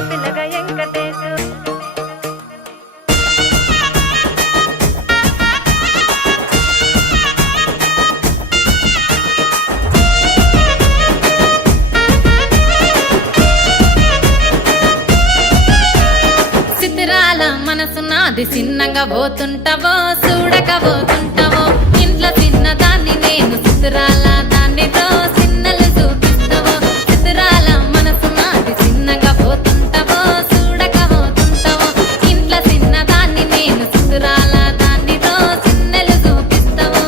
పిల్లగా వెంకటేశు చిత్రాల మనసు నాది చిన్నగా పోతుంటావో చూడక పోతుంటావో ఇంట్లో చిన్నదాన్ని నేను చిత్రాల దానితో చిన్నలు చూపిస్తావో చిత్రాల మనసు నాది చిన్నగా పోతుంటావో చూడక పోతుంటావో ఇంట్లో చిన్నదాన్ని నేను చిత్రాల దానితో చిన్నలు చూపిస్తావో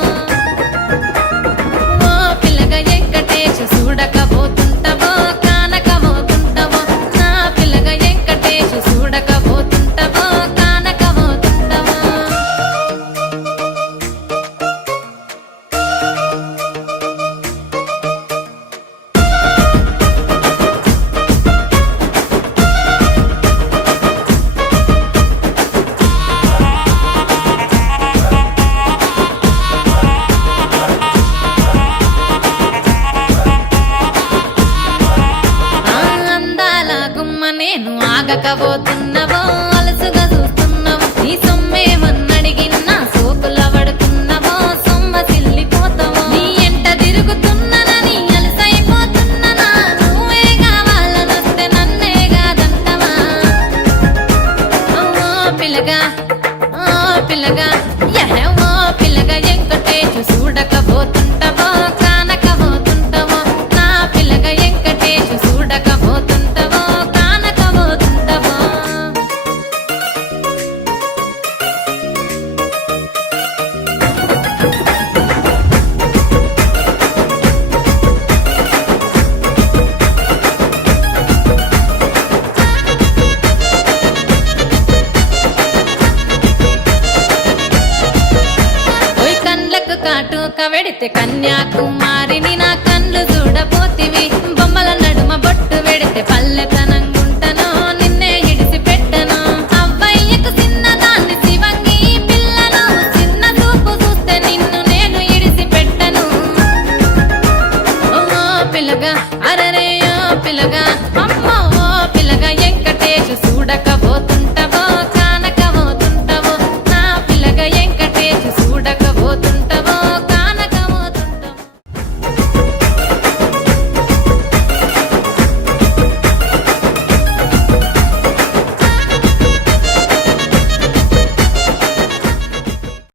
ఓ పిల్లగా వెంకటేశు చూడక పోతుంటావో కానక పోతుంటావో నా పిల్లగా వెంకటేశు చూడక పోతుంటావో కానక పోతుంటావో ఆ అందాల గుమ్మ నేను ఆగకపోతున్నావో అలసుగా చూస్తున్నావో నీ సొమ్మేమన్నడిగిన్నా సోకుల పడుతున్నావో సొమ్మ సిల్లిపోతావో నీ ఎంట తిరుగుతున్నానని అలసైపోతున్నానా నువ్వే కావాలనొస్తే నన్నే కాదంటవా ఓ పిల్లగా ఓ పిల్లగా ఓ పిల్లగా వెంకటేశు చూడకపోతుంటావో కానకపోతుంటావో నా పిల్లగా వెంకటేశు చూడకపోతుంటావో కానకపోతుంటావో ఓయ్ కండ్లకు కాటుక వెడితే కన్యాకుమారిని నా కళ్ళు చూడపోతివి బొమ్మల నడుమ బొట్టు వెడితే పల్లెతనంగుంటను నిన్నే ఇడిసి పెట్టను అవ్వయ్యకు చిన్నదాన్ని శివంగి పిల్లను చిన్న చూపు చూస్తే నిన్ను నేను ఇడిసి పెట్టను ఓ పిల్లగా అరరే ఓ పిల్లగా